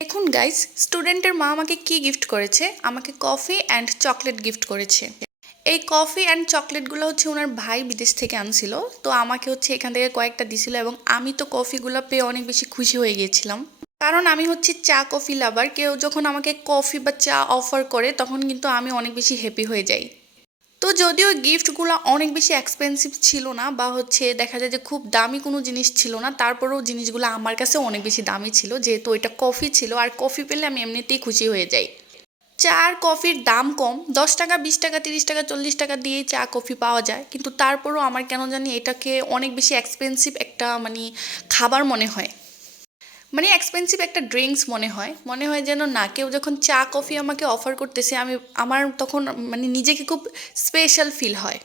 দেখুন গাইস স্টুডেন্টের মা আমাকে কি গিফট করেছে? আমাকে কফি অ্যান্ড চকলেট গিফট করেছে। এই কফি অ্যান্ড চকলেটগুলো হচ্ছে ওনার ভাই বিদেশ থেকে আনছিল। তো আমাকে হচ্ছে এখান থেকে কয়েকটা দিছিল এবং আমি তো কফিগুলো পেয়ে অনেক বেশি খুশি হয়ে গিয়েছিলাম। কারণ আমি হচ্ছে চা কফি লাভার কেউ যখন আমাকে কফি বা চা অফার করে, তখন কিন্তু আমি অনেক বেশি হ্যাপি হয়ে যাই। তো যদিও গিফটগুলো অনেক বেশি এক্সপেন্সিভ ছিল না বা হচ্ছে দেখা যায় যে খুব দামি কোনো জিনিস ছিল না, তারপরেও জিনিসগুলো আমার কাছে অনেক বেশি দামি ছিল, যেহেতু এটা কফি ছিল আর কফি পেলে আমি এমনিতেই খুশি হয়ে যাই। চা আর কফির দাম কম, দশ টাকা, বিশ টাকা, তিরিশ টাকা, চল্লিশ টাকা দিয়েই চা কফি পাওয়া যায়, কিন্তু তারপরেও আমার কেন জানি এটাকে অনেক বেশি এক্সপেন্সিভ একটা মানে খাবার মনে হয়। মানে এক্সপেন্সিভ একটা ড্রিঙ্কস মনে হয়। মনে হয় যেন না, কেউ যখন চা কফি আমাকে অফার করতেছে, আমি, আমার তখন মানে নিজেকে খুব স্পেশাল ফিল হয়।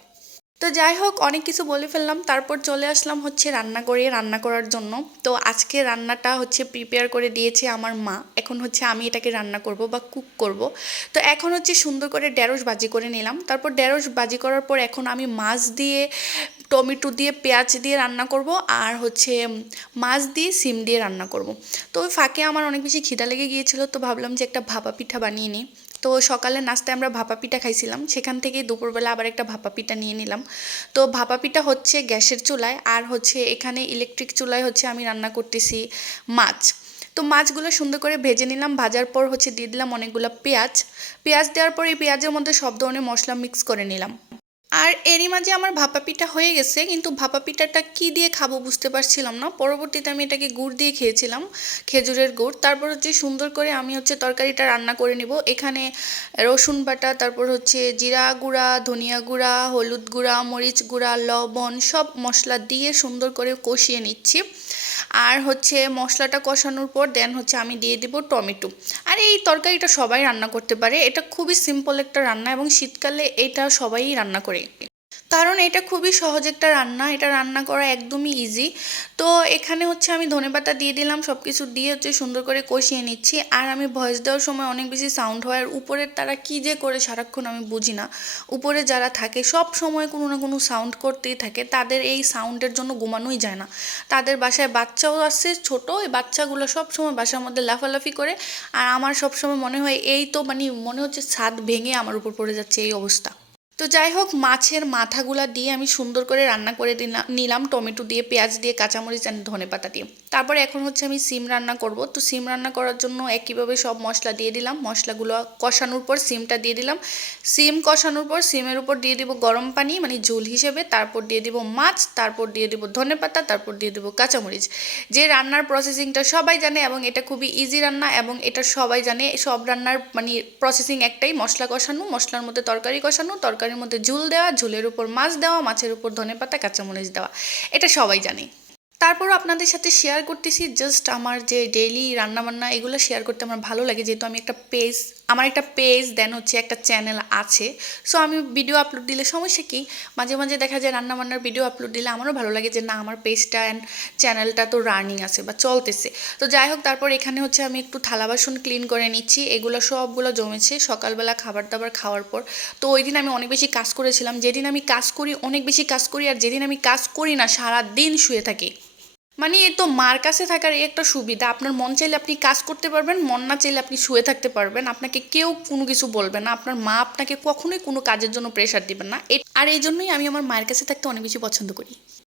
তো যাই হোক, অনেক কিছু বলে ফেললাম। তারপর চলে আসলাম হচ্ছে রান্না করে, রান্না করার জন্য। তো আজকে রান্নাটা হচ্ছে প্রিপেয়ার করে দিয়েছে আমার মা। এখন হচ্ছে আমি এটাকে রান্না করব বা কুক করব। তো এখন হচ্ছে সুন্দর করে ঢেঁড়স বাজি করে নিলাম। তারপর ঢেঁড়স বাজি করার পর এখন আমি মাছ দিয়ে টমেটো দিয়ে পেঁয়াজ দিয়ে রান্না করব আর হচ্ছে মাছ দিয়ে সিম দিয়ে রান্না করব। তো ওই ফাঁকে আমার অনেক বেশি খিদা লেগে গিয়েছিল, তো ভাবলাম যে একটা ভাপা পিঠা বানিয়ে নিই। তো সকালে নাস্তায় আমরা ভাপা পিঠা খাইছিলাম, সেখান থেকে দুপুরবেলা আবার একটা ভাপা পিঠা নিয়ে নিলাম। তো ভাপা পিঠা হচ্ছে গ্যাসের চুলায় আর হচ্ছে এখানে ইলেকট্রিক চুলায় হচ্ছে আমি রান্না করতেছি মাছ। তো মাছগুলো সুন্দর করে ভেজে নিলাম, ভাজার পর হচ্ছে দিয়ে দিলাম অনেকগুলো পেঁয়াজ। পেঁয়াজ দেওয়ার পর এই পেঁয়াজের মধ্যে সব ধরনের মশলা মিক্স করে নিলাম। আর এরই মাঝে আমার ভাপা পিঠা হয়ে গেছে, কিন্তু ভাপা পিঠাটা কী দিয়ে খাব বুঝতে পারছিলাম না। পরবর্তীতে আমি এটাকে গুড় দিয়ে খেয়েছিলাম, খেজুরের গুড়। তারপর হচ্ছে সুন্দর করে আমি হচ্ছে তরকারিটা রান্না করে নিব। এখানে রসুন বাটা, তারপর হচ্ছে জিরা গুঁড়া, ধনিয়া গুঁড়া, হলুদ গুঁড়া, মরিচ গুঁড়া, লবণ সব মশলা দিয়ে সুন্দর করে কষিয়ে নিচ্ছি। আর হচ্ছে মশলাটা কষানোর পর দেন হচ্ছে আমি দিয়ে দেবো টমেটো। আর এই তরকারিটা সবাই রান্না করতে পারে। এটা খুবই সিম্পল একটা রান্না এবং শীতকালে এটা সবাই রান্না করে। কারণ এটা খুবই সহজ একটা রান্না, এটা রান্না করা একদমই ইজি তো এখানে হচ্ছে আমি ধনেপাতা দিয়ে দিলাম সব কিছু দিয়ে হচ্ছে সুন্দর করে কষিয়ে নিচ্ছি। আর আমি ভয়েস দেওয়ার সময় অনেক বেশি সাউন্ড হয়, আর উপরের তারা কী যে করে সারাক্ষণ আমি বুঝি না। উপরে যারা থাকে, সব সময় কোনো না কোনো সাউন্ড করতেই থাকে, তাদের এই সাউন্ডের জন্য ঘুমানোই যায় না। তাদের বাসায় বাচ্চাও আছে ছোট এই বাচ্চাগুলো সব সময় বাসার মধ্যে লাফালাফি করে। আর আমার সব সময় মনে হয়, এই তো মানে মনে হচ্ছে ছাদ ভেঙে আমার উপর পড়ে যাচ্ছে এই অবস্থা। তো যাই হোক মাছের মাথাগুলা দিয়ে আমি সুন্দর করে রান্না করে দিলাম নিলাম। টমেটো দিয়ে, পেঁয়াজ দিয়ে, কাঁচামরিচ আর ধনে পাতা দিয়ে। তারপরে এখন হচ্ছে আমি সিম রান্না করব। তো সিম রান্না করার জন্য একইভাবে সব মশলা দিয়ে দিলাম। মশলাগুলো কষানোর পর সিমটা দিয়ে দিলাম। সিম কষানোর পর সিমের উপর দিয়ে দিব গরম পানি মানে ঝোল হিসেবে। তারপর দিয়ে দিব মাছ, তারপর দিয়ে দিব ধনে পাতা, তারপর দিয়ে দিব কাঁচামরিচ। যে রান্নার প্রসেসিংটা সবাই জানে এবং এটা খুবই ইজি রান্না এবং এটা সবাই জানে। সব রান্নার মানে প্রসেসিং একটাই। মশলা কষানো, মশলার মধ্যে তরকারি কষানো তরকারির মধ্যে ঝুল দেওয়া, ঝুলের উপর মাছ দেওয়া, মাছের উপর ধনে পাতা, কাঁচামরিচ দেওয়া। এটা সবাই জানি। তারপরও আপনাদের সাথে শেয়ার করতেছি। জাস্ট আমার যে ডেইলি রান্নাবান্না, এগুলো শেয়ার করতে আমার ভালো লাগে। যেহেতু আমি একটা পেজ আমার একটা পেজ দেন হচ্ছে একটা চ্যানেল আছে। সো আমি ভিডিও আপলোড দিলে সমস্যা কি? মাঝে মাঝে দেখা যায় রান্নাবান্নার ভিডিও আপলোড দিলে আমারও ভালো লাগে যে, না, আমার পেজটা অ্যান্ড চ্যানেলটা তো রানিং আছে বা চলতেছে। তো যাই হোক, তারপর এখানে হচ্ছে আমি একটু থালা বাসন ক্লিন করে নিচ্ছি। এগুলো সবগুলো জমেছে সকালবেলা খাবার দাবার খাওয়ার পর। তো ওই দিন আমি অনেক বেশি কাজ করেছিলাম। যেদিন আমি কাজ করি, অনেক বেশি কাজ করি, আর যেদিন আমি কাজ করি না সারা দিন শুয়ে থাকি। মানে এ তো মার কাছে থাকার এই একটা সুবিধা। আপনার মন চাইলে আপনি কাজ করতে পারবেন, মন না চাইলে আপনি শুয়ে থাকতে পারবেন। আপনাকে কেউ কোনো কিছু বলবে না। আপনার মা আপনাকে কখনোই কোনো কাজের জন্য প্রেশার দিবেন না। আর এই জন্যই আমি আমার মায়ের কাছে থাকতে অনেক বেশি পছন্দ করি।